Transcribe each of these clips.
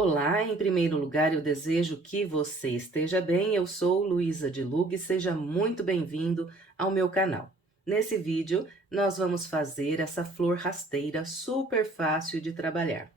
Olá, em primeiro lugar, eu desejo que você esteja bem. Eu sou Luísa de Lug e seja muito bem-vindo ao meu canal. Nesse vídeo, nós vamos fazer essa flor rasteira super fácil de trabalhar.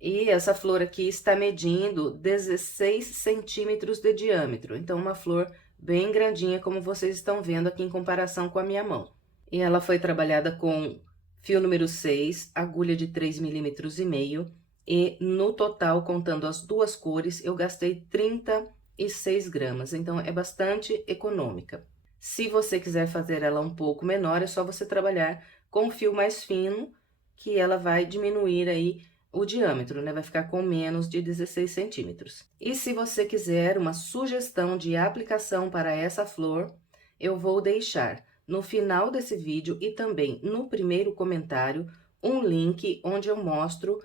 E essa flor aqui está medindo 16 centímetros de diâmetro, então uma flor bem grandinha, como vocês estão vendo aqui em comparação com a minha mão. E ela foi trabalhada com fio número 6, agulha de 3,5 mm, e no total, contando as duas cores, eu gastei 36 gramas, então é bastante econômica. Se você quiser fazer ela um pouco menor, é só você trabalhar com fio mais fino, que ela vai diminuir aí o diâmetro, né? Vai ficar com menos de 16 centímetros. E se você quiser uma sugestão de aplicação para essa flor, eu vou deixar no final desse vídeo e também no primeiro comentário um link onde eu mostro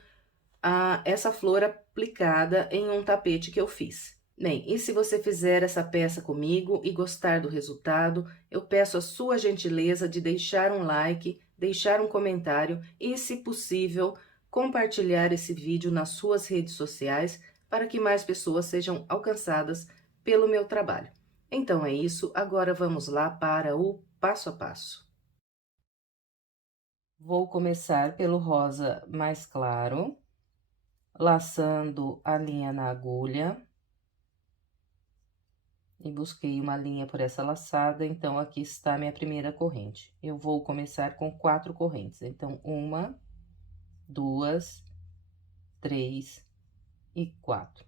essa flor aplicada em um tapete que eu fiz. Bem, e se você fizer essa peça comigo e gostar do resultado, eu peço a sua gentileza de deixar um like, deixar um comentário e, se possível, compartilhar esse vídeo nas suas redes sociais para que mais pessoas sejam alcançadas pelo meu trabalho. Então é isso, agora vamos lá para o passo a passo. Vou começar pelo rosa mais claro, laçando a linha na agulha. E busquei uma linha por essa laçada, então aqui está a minha primeira corrente. Eu vou começar com 4 correntes, então 1, 2, 3 e 4.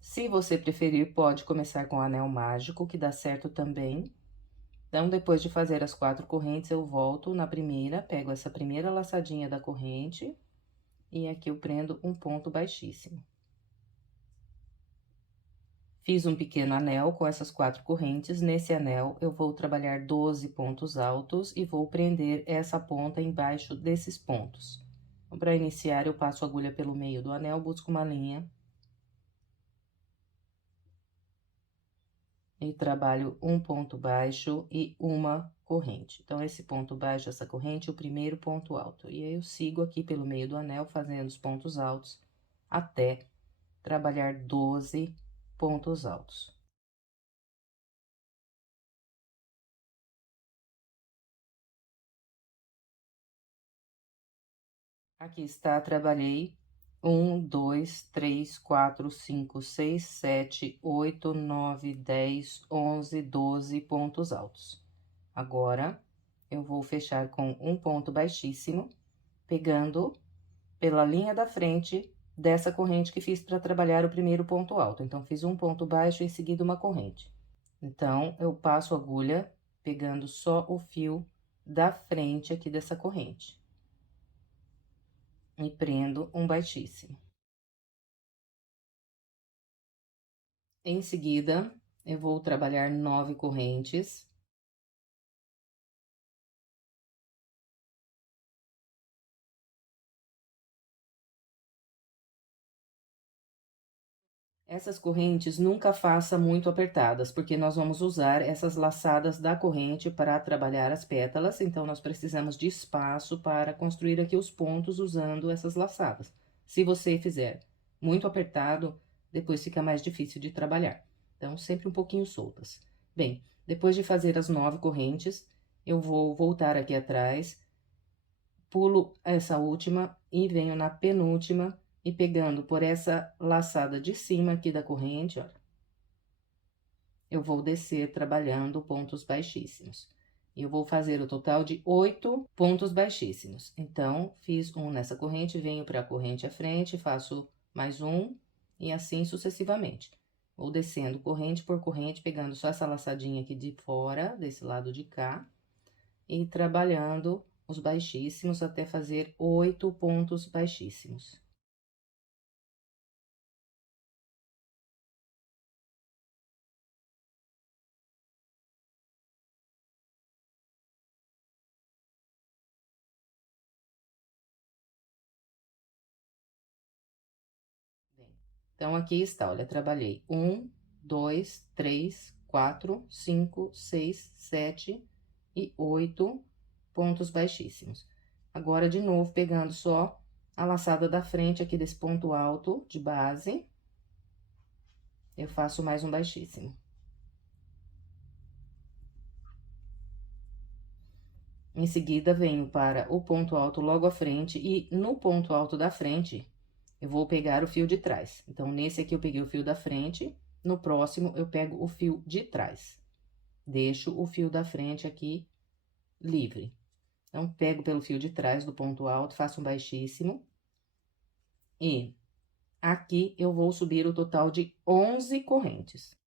Se você preferir, pode começar com anel mágico, que dá certo também. Então, depois de fazer as 4 correntes, eu volto na primeira, pego essa primeira laçadinha da corrente e aqui eu prendo um ponto baixíssimo. Fiz um pequeno anel com essas 4 correntes. Nesse anel, eu vou trabalhar 12 pontos altos e vou prender essa ponta embaixo desses pontos. Então, para iniciar, eu passo a agulha pelo meio do anel, busco uma linha. E trabalho um ponto baixo e uma corrente. Então, esse ponto baixo, essa corrente, é o primeiro ponto alto. E aí, eu sigo aqui pelo meio do anel, fazendo os pontos altos, até trabalhar 12 pontos altos. Aqui está, trabalhei 1, 2, 3, 4, 5, 6, 7, 8, 9, 10, 11, 12 pontos altos. Agora, eu vou fechar com um ponto baixíssimo, pegando pela linha da frente dessa corrente que fiz para trabalhar o primeiro ponto alto. Então, fiz um ponto baixo, em seguida uma corrente. Então, eu passo a agulha pegando só o fio da frente aqui dessa corrente. E prendo um baixíssimo. Em seguida, eu vou trabalhar 9 correntes. Essas correntes nunca faça muito apertadas, porque nós vamos usar essas laçadas da corrente para trabalhar as pétalas, então nós precisamos de espaço para construir aqui os pontos usando essas laçadas. Se você fizer muito apertado, depois fica mais difícil de trabalhar. Então, sempre um pouquinho soltas. Bem, depois de fazer as 9 correntes, eu vou voltar aqui atrás, pulo essa última e venho na penúltima e pegando por essa laçada de cima aqui da corrente, olha, eu vou descer trabalhando pontos baixíssimos. Eu vou fazer o total de 8 pontos baixíssimos. Então, fiz um nessa corrente, venho para a corrente à frente, faço mais um e assim sucessivamente. Vou descendo corrente por corrente, pegando só essa laçadinha aqui de fora, desse lado de cá, e trabalhando os baixíssimos até fazer 8 pontos baixíssimos. Bem, então, aqui está, olha, trabalhei 1, 2, 3, 4, 5, 6, 7 e 8 pontos baixíssimos. Agora, de novo, pegando só a laçada da frente aqui desse ponto alto de base, eu faço mais um baixíssimo. Em seguida, venho para o ponto alto logo à frente e no ponto alto da frente, eu vou pegar o fio de trás. Então, nesse aqui eu peguei o fio da frente, no próximo eu pego o fio de trás. Deixo o fio da frente aqui livre. Então, pego pelo fio de trás do ponto alto, faço um baixíssimo. E aqui eu vou subir o total de 11 correntes.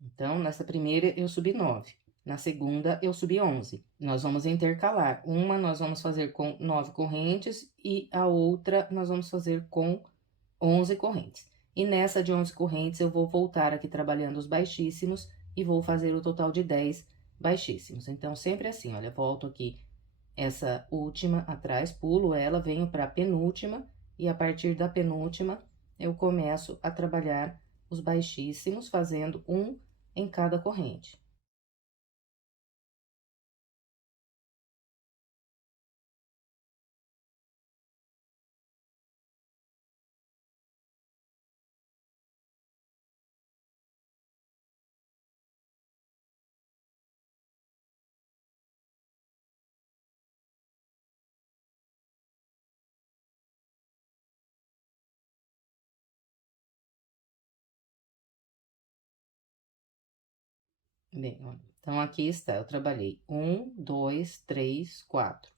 Então, nessa primeira eu subi 9. Na segunda, eu subi 11. Nós vamos intercalar. Uma nós vamos fazer com 9 correntes e a outra nós vamos fazer com 11 correntes. E nessa de 11 correntes, eu vou voltar aqui trabalhando os baixíssimos e vou fazer o total de 10 baixíssimos. Então, sempre assim, olha, volto aqui essa última atrás, pulo ela, venho para a penúltima e a partir da penúltima, eu começo a trabalhar os baixíssimos, fazendo um em cada corrente. Bem, olha, então aqui está, eu trabalhei 1, 2, 3, 4,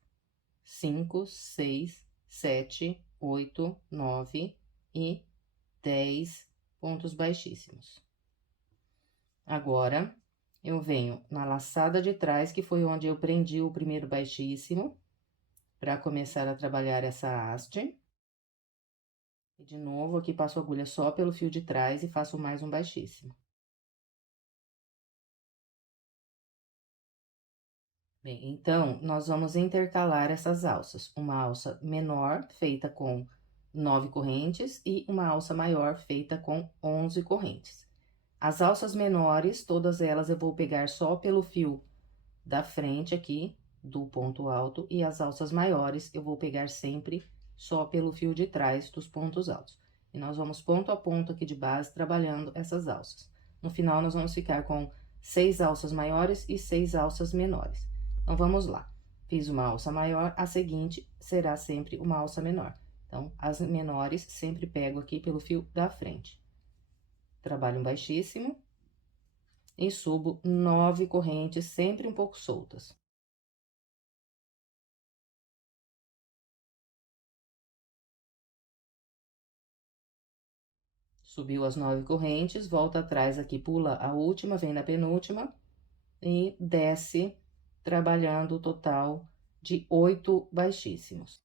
5, 6, 7, 8, 9 e 10 pontos baixíssimos. Agora, eu venho na laçada de trás, que foi onde eu prendi o primeiro baixíssimo, para começar a trabalhar essa haste. E de novo, aqui passo a agulha só pelo fio de trás e faço mais um baixíssimo. Bem, então, nós vamos intercalar essas alças. Uma alça menor, feita com 9 correntes, e uma alça maior, feita com 11 correntes. As alças menores, todas elas eu vou pegar só pelo fio da frente aqui, do ponto alto, e as alças maiores eu vou pegar sempre só pelo fio de trás dos pontos altos. E nós vamos ponto a ponto aqui de base, trabalhando essas alças. No final, nós vamos ficar com 6 alças maiores e 6 alças menores. Então, vamos lá. Fiz uma alça maior, a seguinte será sempre uma alça menor. Então, as menores sempre pego aqui pelo fio da frente. Trabalho um baixíssimo e subo 9 correntes, sempre um pouco soltas. Subiu as 9 correntes, volta atrás aqui, pula a última, vem na penúltima e desce, trabalhando o total de 8 baixíssimos.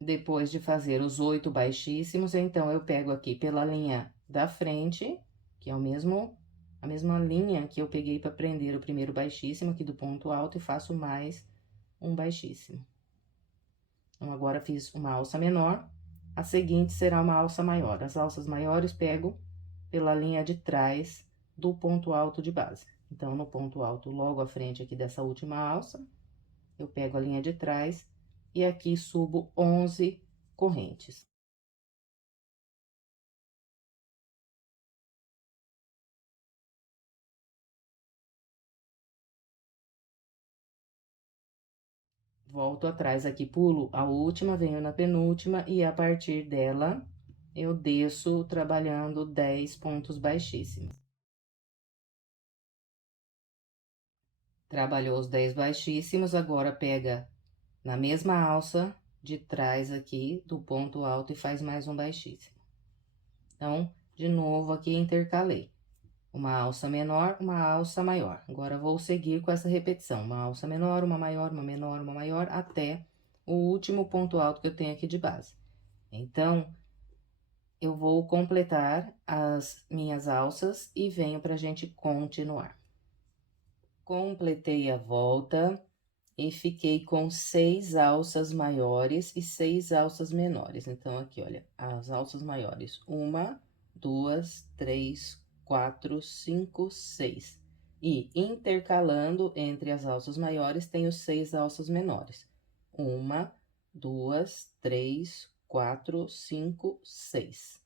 Depois de fazer os 8 baixíssimos, então, eu pego aqui pela linha da frente, que é a mesma linha que eu peguei para prender o primeiro baixíssimo aqui do ponto alto, e faço mais um baixíssimo. Então, agora fiz uma alça menor, a seguinte será uma alça maior. As alças maiores pego pela linha de trás do ponto alto de base. Então, no ponto alto, logo à frente aqui dessa última alça, eu pego a linha de trás e aqui subo 11 correntes. Volto atrás aqui, pulo a última, venho na penúltima e a partir dela eu desço trabalhando 10 pontos baixíssimos. Trabalhou os 10 baixíssimos, agora pega na mesma alça de trás aqui do ponto alto e faz mais um baixíssimo. Então, de novo aqui intercalei. Uma alça menor, uma alça maior. Agora, vou seguir com essa repetição. Uma alça menor, uma maior, uma menor, uma maior, até o último ponto alto que eu tenho aqui de base. Então, eu vou completar as minhas alças e venho pra gente continuar. Completei a volta e fiquei com 6 alças maiores e 6 alças menores. Então, aqui, olha, as alças maiores: 1, 2, 3, 4, 5, 6. E intercalando entre as alças maiores, tenho 6 alças menores: 1, 2, 3, 4, 5, 6.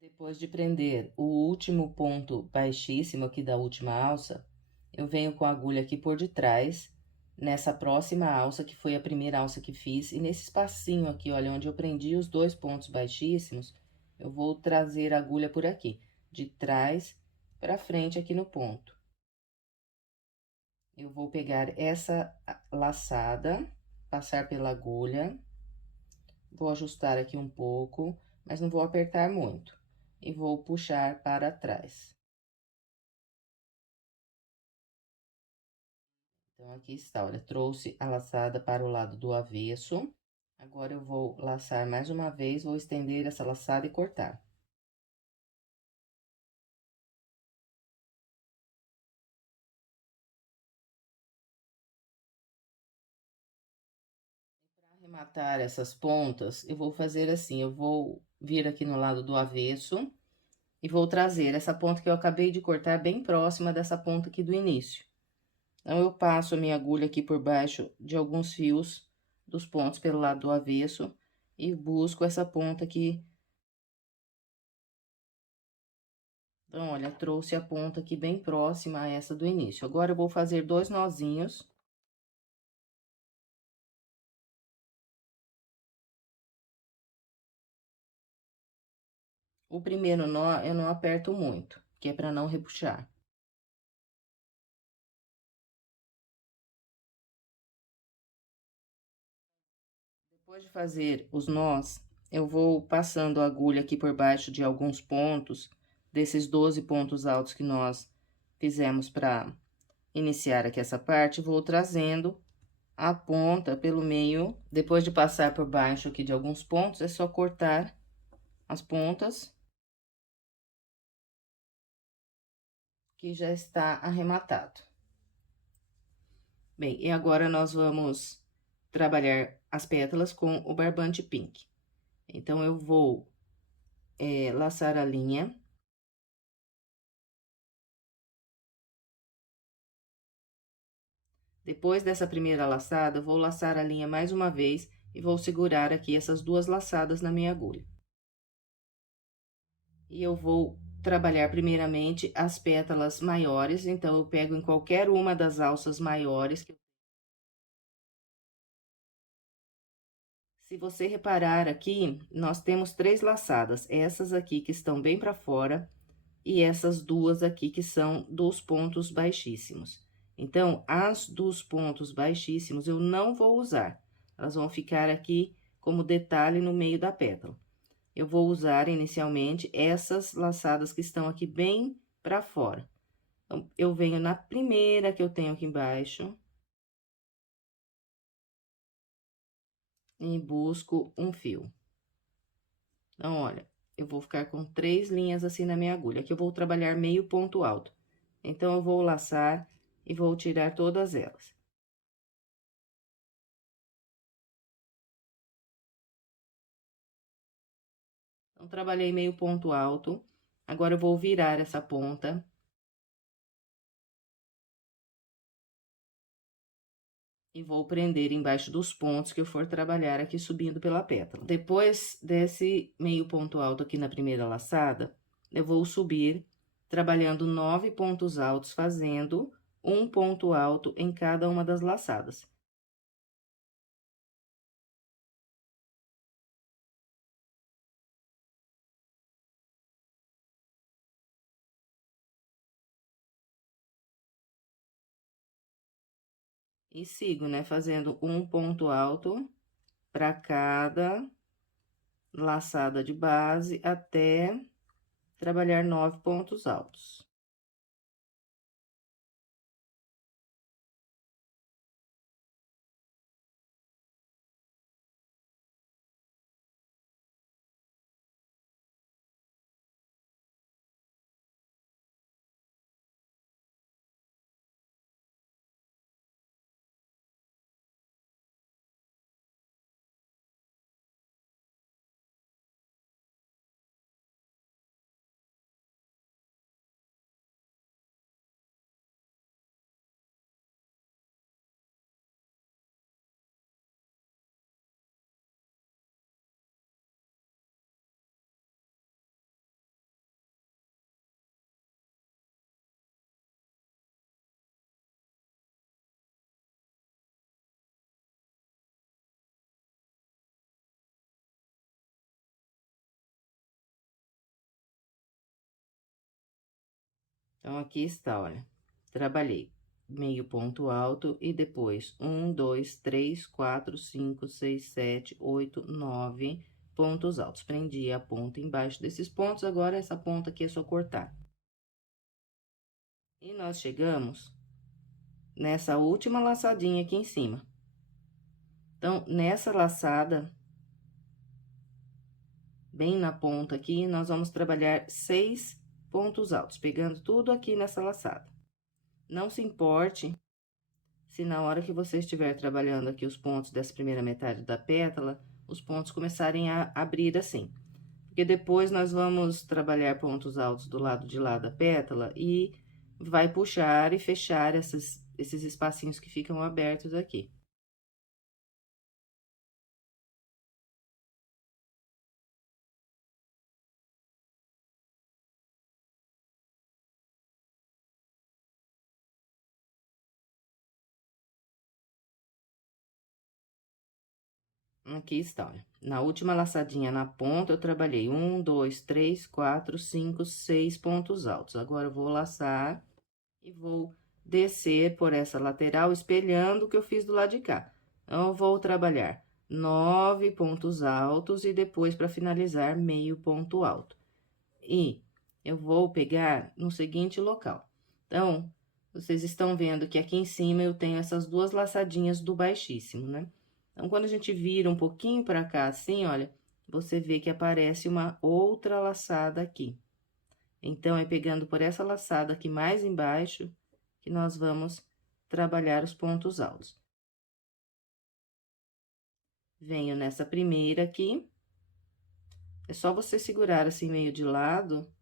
Depois de prender o último ponto baixíssimo aqui da última alça, eu venho com a agulha aqui por detrás, nessa próxima alça, que foi a primeira alça que fiz, e nesse espacinho aqui, olha, onde eu prendi os 2 pontos baixíssimos, eu vou trazer a agulha por aqui, de trás para frente aqui no ponto. Eu vou pegar essa laçada, passar pela agulha, vou ajustar aqui um pouco, mas não vou apertar muito, e vou puxar para trás. Então, aqui está, olha, trouxe a laçada para o lado do avesso. Agora, eu vou laçar mais uma vez, vou estender essa laçada e cortar. Para arrematar essas pontas, eu vou fazer assim, eu vou vir aqui no lado do avesso e vou trazer essa ponta que eu acabei de cortar bem próxima dessa ponta aqui do início. Então, eu passo a minha agulha aqui por baixo de alguns fios dos pontos pelo lado do avesso e busco essa ponta aqui. Então, olha, trouxe a ponta aqui bem próxima a essa do início. Agora, eu vou fazer 2 nozinhos. O primeiro nó, eu não aperto muito, que é para não repuxar. Depois de fazer os nós, eu vou passando a agulha aqui por baixo de alguns pontos, desses 12 pontos altos que nós fizemos para iniciar aqui essa parte, vou trazendo a ponta pelo meio. Depois de passar por baixo aqui de alguns pontos, é só cortar as pontas, que já está arrematado. Bem, e agora nós vamos trabalhar as pétalas com o barbante pink. Então, eu vou laçar a linha. Depois dessa primeira laçada, vou laçar a linha mais uma vez e vou segurar aqui essas 2 laçadas na minha agulha. E eu vou trabalhar primeiramente as pétalas maiores, então, eu pego em qualquer uma das alças maiores. Se você reparar aqui, nós temos 3 laçadas, essas aqui que estão bem para fora e essas 2 aqui que são dos pontos baixíssimos. Então, as dos pontos baixíssimos eu não vou usar, elas vão ficar aqui como detalhe no meio da pétala. Eu vou usar inicialmente essas laçadas que estão aqui bem para fora. Então, eu venho na primeira que eu tenho aqui embaixo e busco um fio. Então, olha, eu vou ficar com 3 linhas assim na minha agulha. Aqui eu vou trabalhar meio ponto alto. Então, eu vou laçar e vou tirar todas elas. Então, trabalhei meio ponto alto. Agora, eu vou virar essa ponta. E vou prender embaixo dos pontos que eu for trabalhar aqui subindo pela pétala. Depois desse meio ponto alto aqui na primeira laçada, eu vou subir trabalhando 9 pontos altos, fazendo um ponto alto em cada uma das laçadas. E sigo, né, fazendo um ponto alto para cada laçada de base até trabalhar 9 pontos altos. Então, aqui está, olha, trabalhei meio ponto alto e depois 1, 2, 3, 4, 5, 6, 7, 8, 9 pontos altos. Prendi a ponta embaixo desses pontos, agora essa ponta aqui é só cortar. E nós chegamos nessa última laçadinha aqui em cima. Então, nessa laçada, bem na ponta aqui, nós vamos trabalhar 6 pontos altos, pegando tudo aqui nessa laçada. Não se importe se na hora que você estiver trabalhando aqui os pontos dessa primeira metade da pétala, os pontos começarem a abrir assim. Porque depois nós vamos trabalhar pontos altos do lado de lá da pétala e vai puxar e fechar esses espacinhos que ficam abertos aqui. Aqui está, olha. Na última laçadinha na ponta, eu trabalhei 1, 2, 3, 4, 5, 6 pontos altos. Agora, eu vou laçar e vou descer por essa lateral, espelhando o que eu fiz do lado de cá. Então, eu vou trabalhar 9 pontos altos e depois, para finalizar, meio ponto alto. E eu vou pegar no seguinte local. Então, vocês estão vendo que aqui em cima eu tenho essas duas laçadinhas do baixíssimo, né? Então, quando a gente vira um pouquinho pra cá, assim, olha, você vê que aparece uma outra laçada aqui. Então, é pegando por essa laçada aqui mais embaixo que nós vamos trabalhar os pontos altos. Venho nessa primeira aqui. É só você segurar assim meio de lado,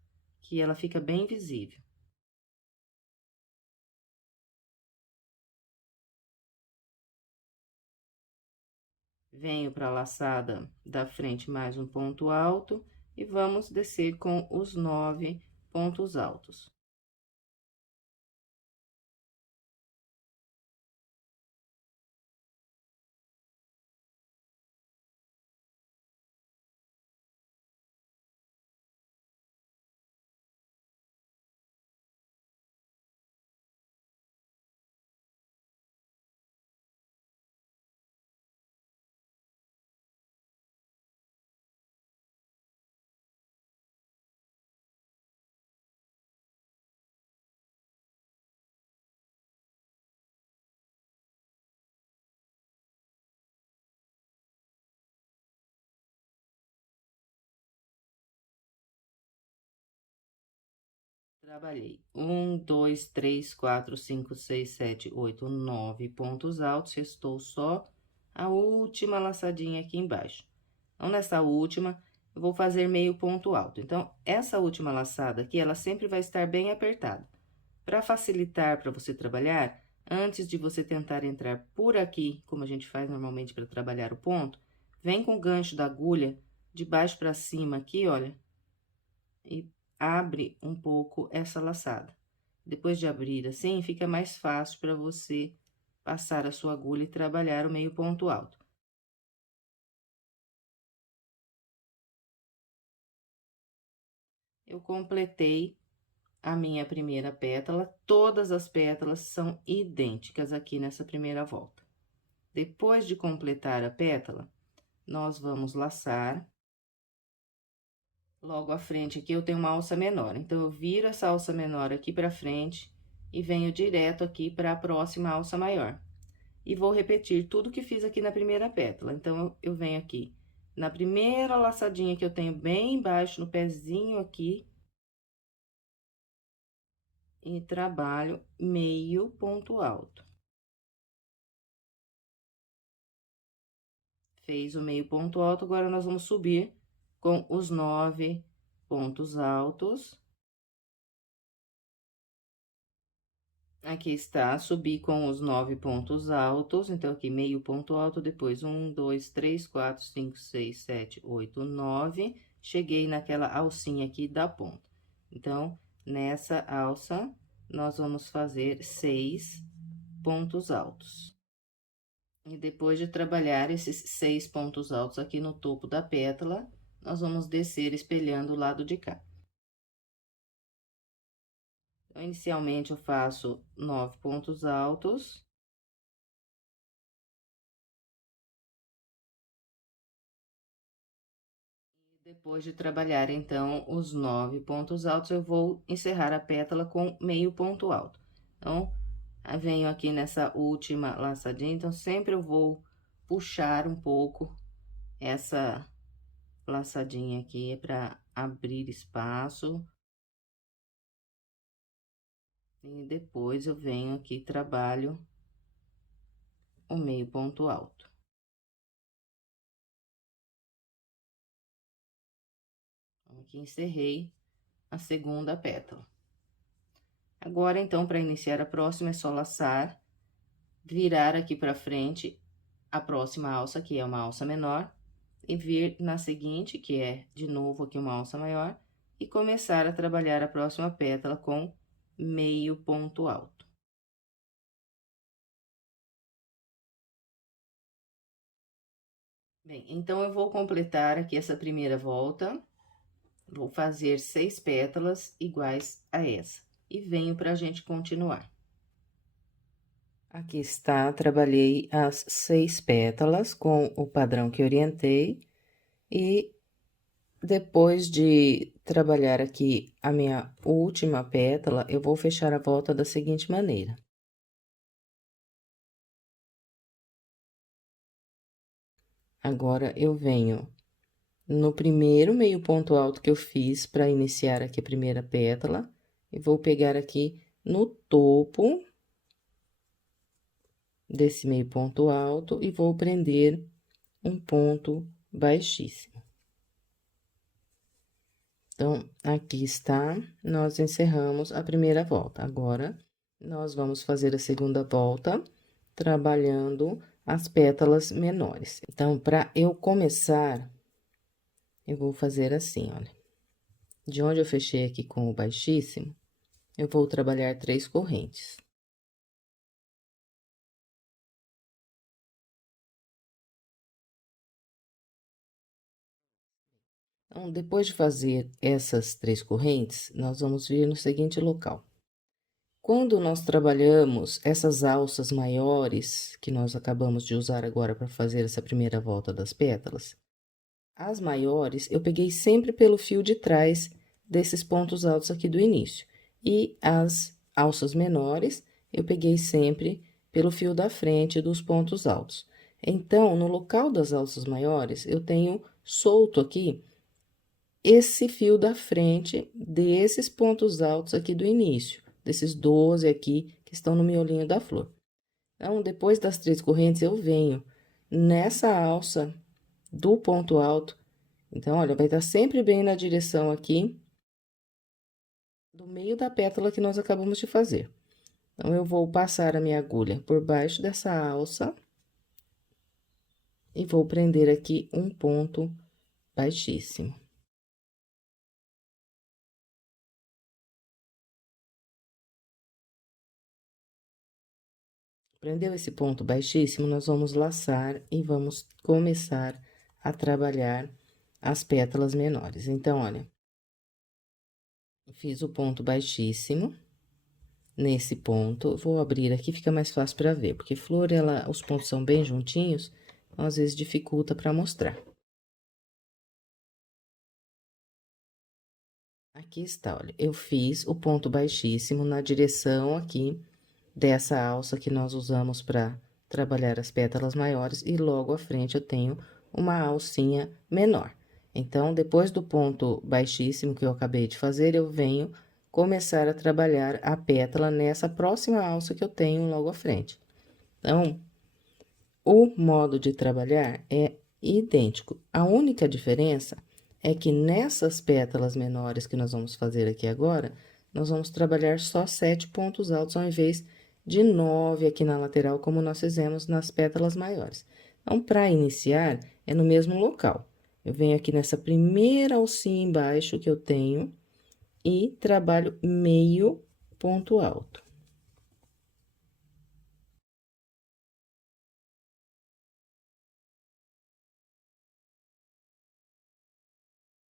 que ela fica bem visível. Venho para a laçada da frente mais um ponto alto e vamos descer com os 9 pontos altos. Trabalhei 1, 2, 3, 4, 5, 6, 7, 8, 9 pontos altos, restou só a última laçadinha aqui embaixo. Então, nessa última, eu vou fazer meio ponto alto. Então, essa última laçada aqui, ela sempre vai estar bem apertada. Para facilitar para você trabalhar, antes de você tentar entrar por aqui, como a gente faz normalmente para trabalhar o ponto, vem com o gancho da agulha de baixo para cima aqui, olha, e abre um pouco essa laçada. Depois de abrir assim, fica mais fácil para você passar a sua agulha e trabalhar o meio ponto alto. Eu completei a minha primeira pétala, todas as pétalas são idênticas aqui nessa primeira volta. Depois de completar a pétala, nós vamos laçar. Logo à frente aqui eu tenho uma alça menor, então eu viro essa alça menor aqui pra frente e venho direto aqui para a próxima alça maior. E vou repetir tudo que fiz aqui na primeira pétala. Então, eu venho aqui na primeira laçadinha que eu tenho bem embaixo, no pezinho aqui, e trabalho meio ponto alto. Fez o meio ponto alto, agora nós vamos subir com os 9 pontos altos. Aqui está, subi com os 9 pontos altos, então, aqui meio ponto alto, depois 1, 2, 3, 4, 5, 6, 7, 8, 9, cheguei naquela alcinha aqui da ponta. Então, nessa alça, nós vamos fazer 6 pontos altos. E depois de trabalhar esses 6 pontos altos aqui no topo da pétala, nós vamos descer espelhando o lado de cá. Então, inicialmente, eu faço 9 pontos altos. Depois de trabalhar, então, os 9 pontos altos, eu vou encerrar a pétala com meio ponto alto. Então, venho aqui nessa última laçadinha, então, sempre eu vou puxar um pouco essa laçadinha aqui para abrir espaço. E depois eu venho aqui e trabalho o meio ponto alto. Então, aqui encerrei a segunda pétala. Agora, então, para iniciar a próxima, é só laçar, virar aqui para frente a próxima alça, que é uma alça menor, e vir na seguinte, que é de novo aqui uma alça maior, e começar a trabalhar a próxima pétala com meio ponto alto. Bem, então, eu vou completar aqui essa primeira volta, vou fazer 6 pétalas iguais a essa, e venho para a gente continuar. Aqui está, trabalhei as 6 pétalas com o padrão que orientei, e depois de trabalhar aqui a minha última pétala, eu vou fechar a volta da seguinte maneira. Agora, eu venho no primeiro meio ponto alto que eu fiz para iniciar aqui a primeira pétala, e vou pegar aqui no topo desse meio ponto alto e vou prender um ponto baixíssimo. Então, aqui está, nós encerramos a primeira volta. Agora, nós vamos fazer a segunda volta, trabalhando as pétalas menores. Então, para eu começar, eu vou fazer assim, olha. De onde eu fechei aqui com o baixíssimo, eu vou trabalhar 3 correntes. Então, depois de fazer essas 3 correntes, nós vamos vir no seguinte local. Quando nós trabalhamos essas alças maiores, que nós acabamos de usar agora para fazer essa primeira volta das pétalas, as maiores eu peguei sempre pelo fio de trás desses pontos altos aqui do início. E as alças menores eu peguei sempre pelo fio da frente dos pontos altos. Então, no local das alças maiores, eu tenho solto aqui esse fio da frente desses pontos altos aqui do início, desses 12 aqui que estão no miolinho da flor. Então, depois das 3 correntes, eu venho nessa alça do ponto alto. Então, olha, vai estar sempre bem na direção aqui do meio da pétala que nós acabamos de fazer. Então, eu vou passar a minha agulha por baixo dessa alça e vou prender aqui um ponto baixíssimo. Prendeu esse ponto baixíssimo, nós vamos laçar e vamos começar a trabalhar as pétalas menores. Então, olha, fiz o ponto baixíssimo nesse ponto, vou abrir aqui, fica mais fácil para ver, porque flor, ela, os pontos são bem juntinhos, então, às vezes dificulta para mostrar. Aqui está, olha, eu fiz o ponto baixíssimo na direção aqui dessa alça que nós usamos para trabalhar as pétalas maiores, e logo à frente eu tenho uma alcinha menor. Então, depois do ponto baixíssimo que eu acabei de fazer, eu venho começar a trabalhar a pétala nessa próxima alça que eu tenho logo à frente. Então, o modo de trabalhar é idêntico. A única diferença é que nessas pétalas menores que nós vamos fazer aqui agora, nós vamos trabalhar só 7 pontos altos, ao invés de 9 aqui na lateral, como nós fizemos nas pétalas maiores. Então, para iniciar, é no mesmo local. Eu venho aqui nessa primeira alcinha embaixo que eu tenho e trabalho meio ponto alto.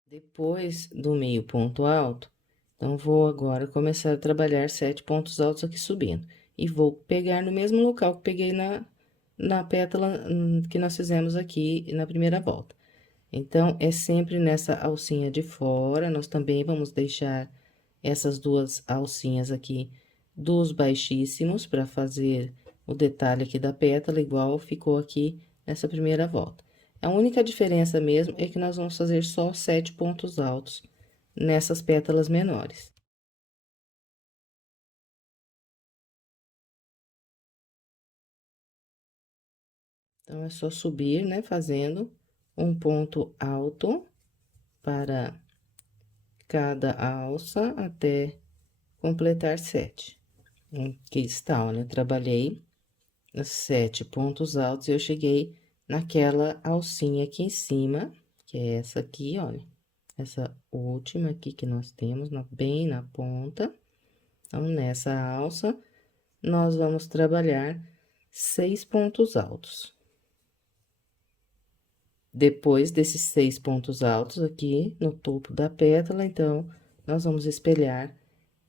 Depois do meio ponto alto, Então, vou agora começar a trabalhar 7 pontos altos aqui subindo. E vou pegar no mesmo local que peguei na pétala que nós fizemos aqui na primeira volta. Então, é sempre nessa alcinha de fora, nós também vamos deixar essas duas alcinhas aqui dos baixíssimos para fazer o detalhe aqui da pétala, igual ficou aqui nessa primeira volta. A única diferença mesmo é que nós vamos fazer só 7 pontos altos nessas pétalas menores. Então, é só subir, né, fazendo um ponto alto para cada alça até completar 7. Aqui está, olha, eu trabalhei os 7 pontos altos e eu cheguei naquela alcinha aqui em cima, que é essa aqui, olha. Essa última aqui que nós temos, bem na ponta. Então, nessa alça, nós vamos trabalhar 6 pontos altos. Depois desses 6 pontos altos aqui no topo da pétala, então, nós vamos espelhar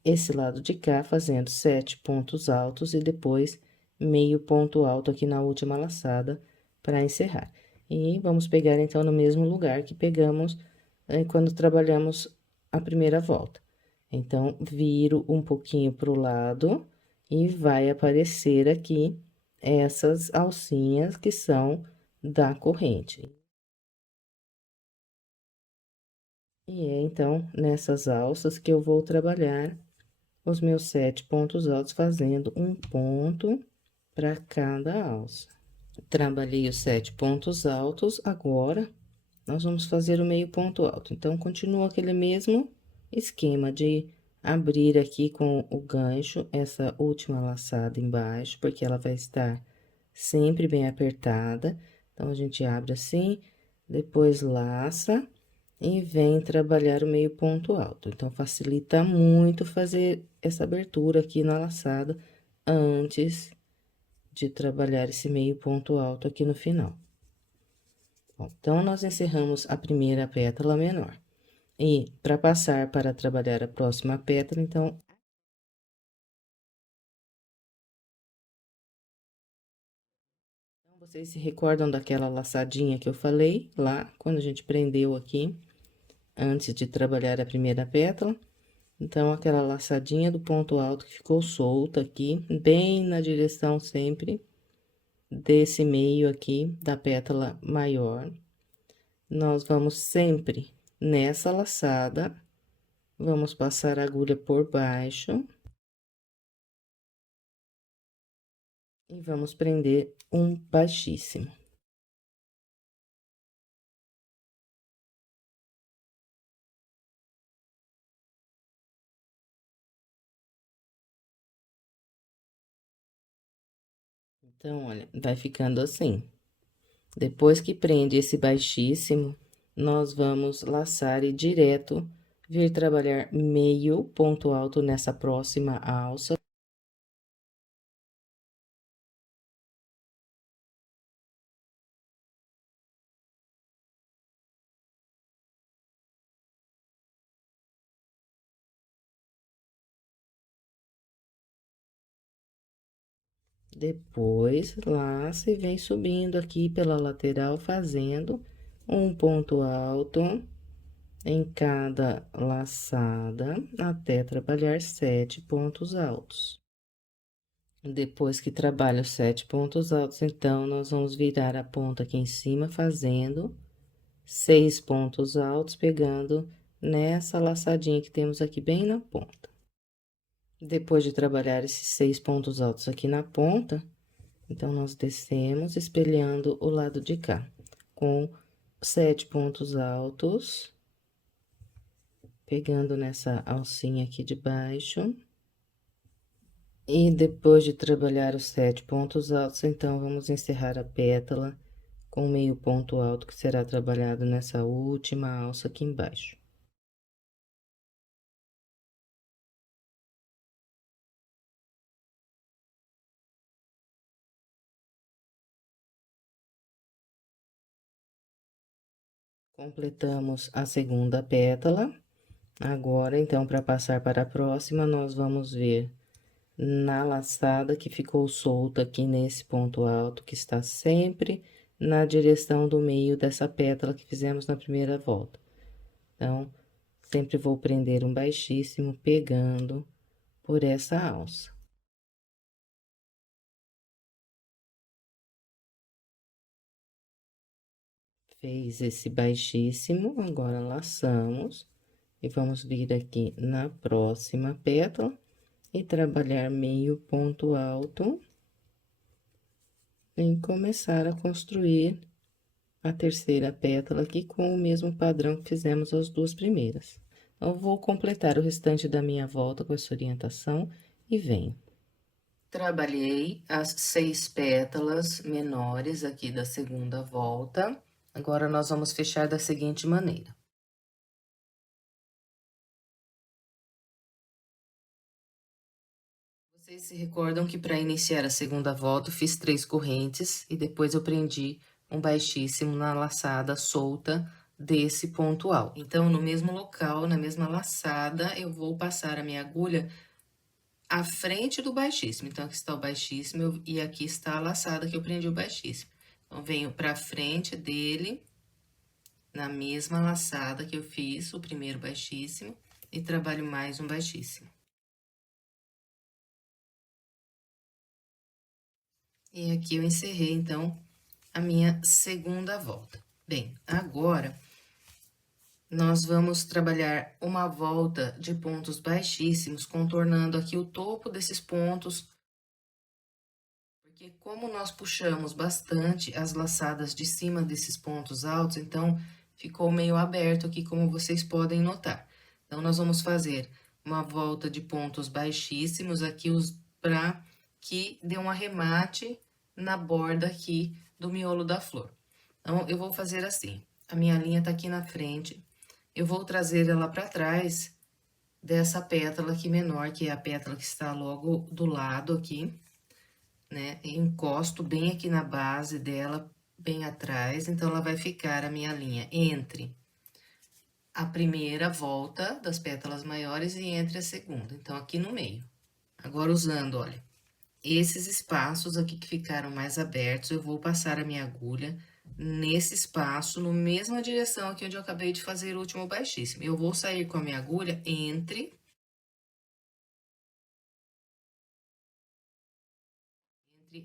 esse lado de cá, fazendo 7 pontos altos e depois meio ponto alto aqui na última laçada para encerrar. E vamos pegar, então, no mesmo lugar que pegamos quando trabalhamos a primeira volta. Então, viro um pouquinho pro lado e vai aparecer aqui essas alcinhas que são da corrente. E é, então, nessas alças que eu vou trabalhar os meus 7 pontos altos, fazendo um ponto para cada alça. Trabalhei os 7 pontos altos, agora, nós vamos fazer o meio ponto alto. Então, continua aquele mesmo esquema de abrir aqui com o gancho essa última laçada embaixo, porque ela vai estar sempre bem apertada. Então, a gente abre assim, depois laça e vem trabalhar o meio ponto alto. Então, facilita muito fazer essa abertura aqui na laçada antes de trabalhar esse meio ponto alto aqui no final. Bom, então, nós encerramos a primeira pétala menor. E, para passar para trabalhar a próxima pétala, então... Vocês se recordam daquela laçadinha que eu falei lá, quando a gente prendeu aqui, antes de trabalhar a primeira pétala? Então, aquela laçadinha do ponto alto que ficou solta aqui, bem na direção sempre desse meio aqui da pétala maior. Nós vamos sempre nessa laçada, vamos passar a agulha por baixo. E vamos prender um baixíssimo. Então, olha, vai ficando assim. Depois que prende esse baixíssimo, nós vamos laçar e direto vir trabalhar meio ponto alto nessa próxima alça. Depois, laça e vem subindo aqui pela lateral, fazendo um ponto alto em cada laçada, até trabalhar 7 pontos altos. Depois que trabalha os 7 pontos altos, então, nós vamos virar a ponta aqui em cima, fazendo 6 pontos altos, pegando nessa laçadinha que temos aqui bem na ponta. Depois de trabalhar esses 6 pontos altos aqui na ponta, então, nós descemos, espelhando o lado de cá, com 7 pontos altos, pegando nessa alcinha aqui de baixo. E depois de trabalhar os 7 pontos altos, então, vamos encerrar a pétala com meio ponto alto, que será trabalhado nessa última alça aqui embaixo. Completamos a segunda pétala, Agora, então, para passar para a próxima, nós vamos ver na laçada que ficou solta aqui nesse ponto alto, que está sempre na direção do meio dessa pétala que fizemos na primeira volta. Então, sempre vou prender um baixíssimo pegando por essa alça. Fez esse baixíssimo, agora laçamos e vamos vir aqui na próxima pétala e trabalhar meio ponto alto e começar a construir a terceira pétala aqui com o mesmo padrão que fizemos as duas primeiras. Eu vou completar o restante da minha volta com essa orientação e venho. Trabalhei as 6 pétalas menores aqui da segunda volta. Agora, nós vamos fechar da seguinte maneira. Vocês se recordam que para iniciar a segunda volta, eu fiz 3 correntes e depois eu prendi um baixíssimo na laçada solta desse ponto alto. Então, no mesmo local, na mesma laçada, eu vou passar a minha agulha à frente do baixíssimo. Então, aqui está o baixíssimo e aqui está a laçada que eu prendi o baixíssimo. Então, venho pra frente dele, na mesma laçada que eu fiz o primeiro baixíssimo, e trabalho mais um baixíssimo. E aqui eu encerrei, então, a minha segunda volta. Bem, agora, nós vamos trabalhar uma volta de pontos baixíssimos, contornando aqui o topo desses pontos, porque como nós puxamos bastante as laçadas de cima desses pontos altos, então, ficou meio aberto aqui, como vocês podem notar. Então, nós vamos fazer uma volta de pontos baixíssimos aqui, para que dê um arremate na borda aqui do miolo da flor. Então, eu vou fazer assim, a minha linha tá aqui na frente, eu vou trazer ela pra trás dessa pétala aqui menor, que é a pétala que está logo do lado aqui, né? E encosto bem aqui na base dela, bem atrás, então, ela vai ficar a minha linha entre a primeira volta das pétalas maiores e entre a segunda, então, aqui no meio. Agora, usando, olha, esses espaços aqui que ficaram mais abertos, eu vou passar a minha agulha nesse espaço, na mesma direção aqui onde eu acabei de fazer o último baixíssimo. Eu vou sair com a minha agulha entre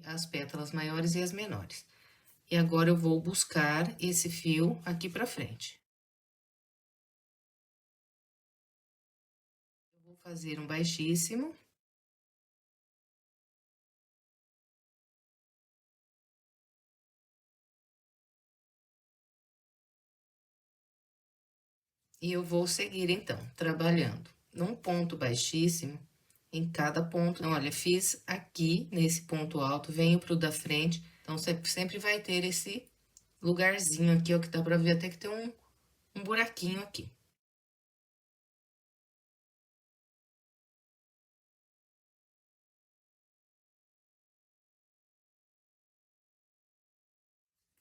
as pétalas maiores e as menores. E agora, eu vou buscar esse fio aqui pra frente. Eu vou fazer um baixíssimo. E eu vou seguir, então, trabalhando num ponto baixíssimo em cada ponto. Então, olha, fiz aqui nesse ponto alto, venho pro da frente, então, sempre vai ter esse lugarzinho aqui, ó, que dá pra ver até que tem um buraquinho aqui.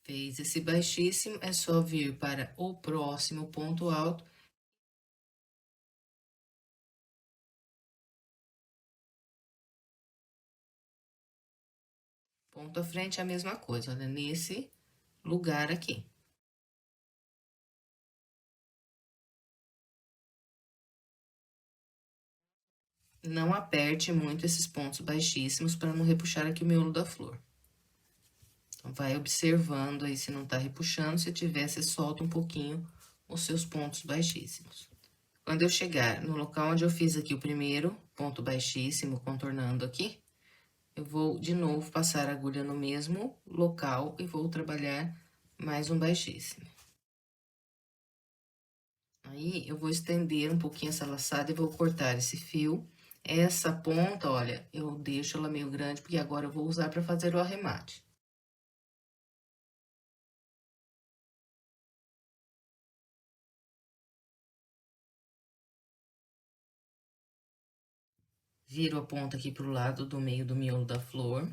Fez esse baixíssimo, é só vir para o próximo ponto alto. Ponto à frente, a mesma coisa, olha, nesse lugar aqui. Não aperte muito esses pontos baixíssimos para não repuxar aqui o miolo da flor. Então, vai observando aí se não tá repuxando, se tiver, você solta um pouquinho os seus pontos baixíssimos. Quando eu chegar no local onde eu fiz aqui o primeiro ponto baixíssimo, contornando aqui, eu vou de novo passar a agulha no mesmo local e vou trabalhar mais um baixíssimo. Aí, eu vou estender um pouquinho essa laçada e vou cortar esse fio. Essa ponta, olha, eu deixo ela meio grande, porque agora eu vou usar para fazer o arremate. Viro a ponta aqui pro lado do meio do miolo da flor.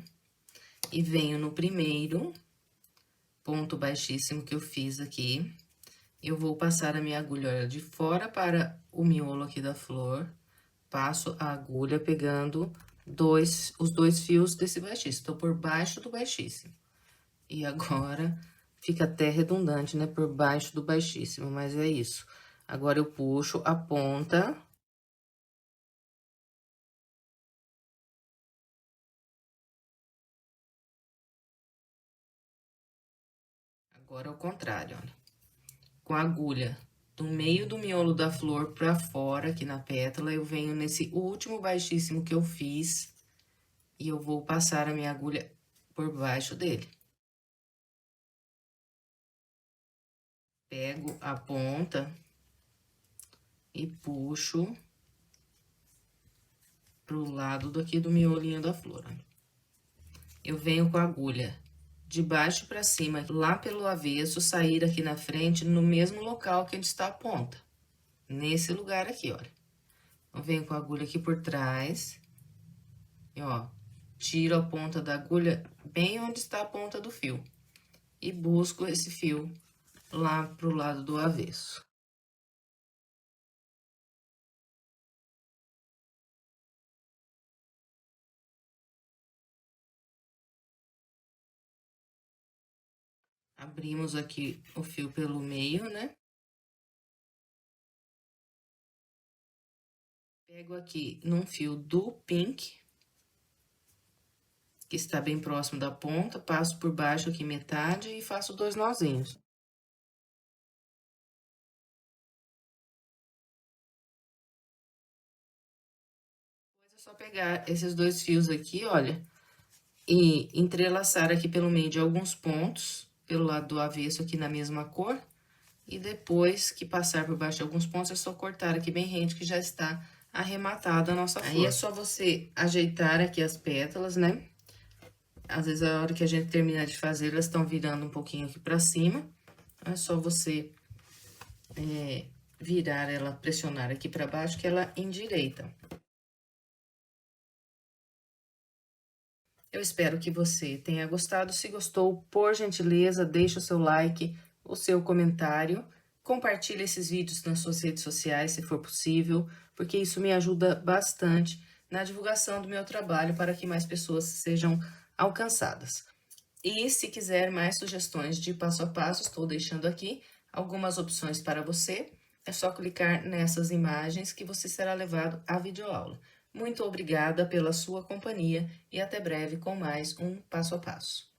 E venho no primeiro ponto baixíssimo que eu fiz aqui. Eu vou passar a minha agulha de fora para o miolo aqui da flor. Passo a agulha pegando os dois fios desse baixíssimo. Tô por baixo do baixíssimo. E agora, fica até redundante, né? Por baixo do baixíssimo, mas é isso. Agora, eu puxo a ponta. Agora, ao contrário, olha. Com a agulha do meio do miolo da flor pra fora, aqui na pétala, eu venho nesse último baixíssimo que eu fiz. E eu vou passar a minha agulha por baixo dele. Pego a ponta e puxo pro lado daqui do miolinho da flor. Eu venho com a agulha de baixo para cima, lá pelo avesso, sair aqui na frente, no mesmo local que onde está a ponta. Nesse lugar aqui, olha. Eu venho com a agulha aqui por trás. E, ó, tiro a ponta da agulha bem onde está a ponta do fio. E busco esse fio lá pro lado do avesso. Abrimos aqui o fio pelo meio, né? Pego aqui num fio do pink, que está bem próximo da ponta, passo por baixo aqui metade e faço 2 nozinhos. Depois é só pegar esses 2 fios aqui, olha, e entrelaçar aqui pelo meio de alguns pontos, pelo lado do avesso aqui na mesma cor. E depois que passar por baixo de alguns pontos, é só cortar aqui bem rente, que já está arrematada a nossa flor. Aí é só você ajeitar aqui as pétalas, né? Às vezes, a hora que a gente terminar de fazer, elas estão virando um pouquinho aqui pra cima. É só você virar ela, pressionar aqui pra baixo, que ela endireita. Eu espero que você tenha gostado. Se gostou, por gentileza, deixe o seu like, o seu comentário. Compartilhe esses vídeos nas suas redes sociais, se for possível, porque isso me ajuda bastante na divulgação do meu trabalho para que mais pessoas sejam alcançadas. E se quiser mais sugestões de passo a passo, estou deixando aqui algumas opções para você. É só clicar nessas imagens que você será levado à videoaula. Muito obrigada pela sua companhia e até breve com mais um passo a passo.